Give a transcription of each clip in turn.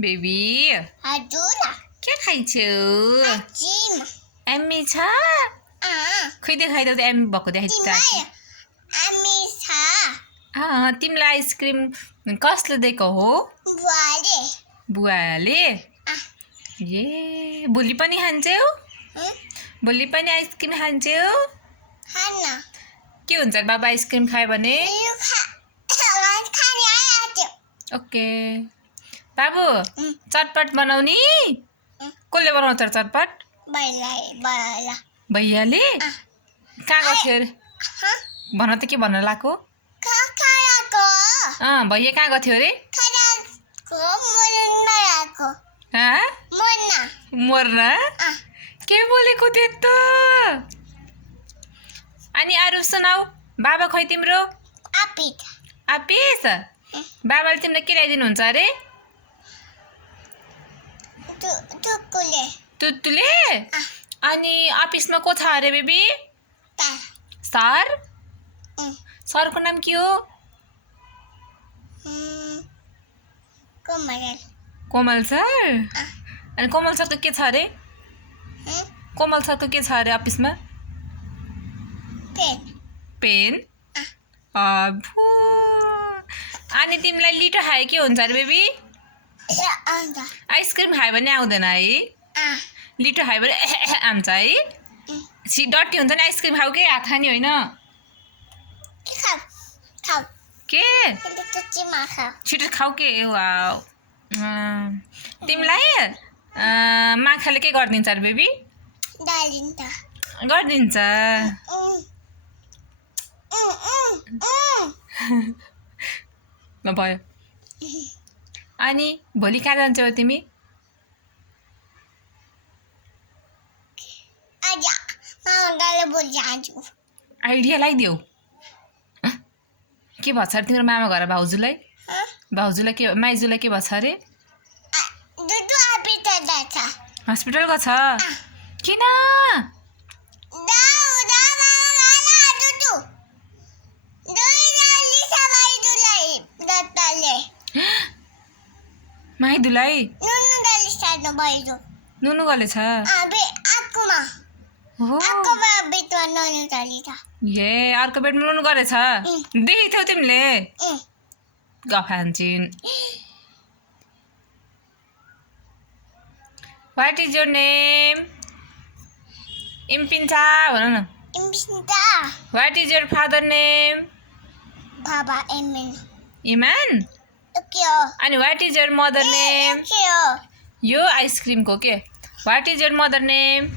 baby हजुर के खाइछौ gym Emmay छ खै देखाइदेऊ त एम्मी भएको देखाइ हामी छ तिमीलाई आइसक्रिम कसले दिएको हो बुवाले बुवाले ए भोलि पनि खान्छौ भोलि पनि आइसक्रिम खान्छौ खान के हुन्छ बाबा आइसक्रिम खायो भने ओके बाबु चटपट बनाउने कसले बनाउँछ चटपट भैयाले कहाँ गएको थियो अरे भन त के भन्न लाग्यो भैया कहाँ गएको थियो अरे मर्न के बोलेको त्यस्तो अनि अरू सुनाऊ बाबा खोइ तिम्रो आपिस बाबाले तिमीलाई के ल्याइदिनुहुन्छ अरे तुत्तुले अनि अफिसमा को छ अरे बेबी सर सरको नाम के हो कोमल सर अनि कोमल सरको के छ अरे कोमल सरको के छ अरे अफिसमा पेन अनि तिमीलाई लिटो खायो के हुन्छ अरे बेबी आइसक्रिम खायो भने आउँदैन है लिटो खायो भने आउँछ है डटी हुन्छ नि आइसक्रिम खाऊ के हात खाने होइन के छिटो खाऊ के वाउ तिमीलाई माछाले के गरिदिन्छ अरे बेबी गरिदिन्छ ल भयो अनि भोलि कहाँ जान्छौ तिमी आइडिया लगाइदेऊ के भन्छ अरे तिम्रो मामा घर भाउजूलाई के माइजूलाई के भन्छ अरे हस्पिटल गएको छ किन माइदुलाई नुनु गलेछ ए अर्को बेडमा नुनु गरेछ देखेको थियौ तिमीले गफान्छिन् वाट इज योर नेम इम्पिन्चा भन न what is your father name इमान अनि what is your mother name यो आइसक्रिमको के what is your mother name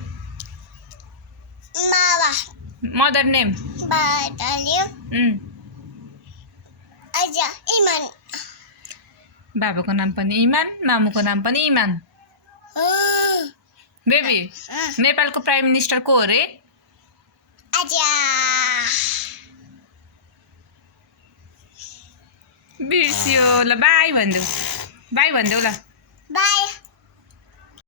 mother name बाबाको नाम पनि इमान मामुको नाम पनि इमान बेबी नेपालको प्राइम मिनिस्टर को हो रे बिर्सियो ल बाई भनिदेऊ ल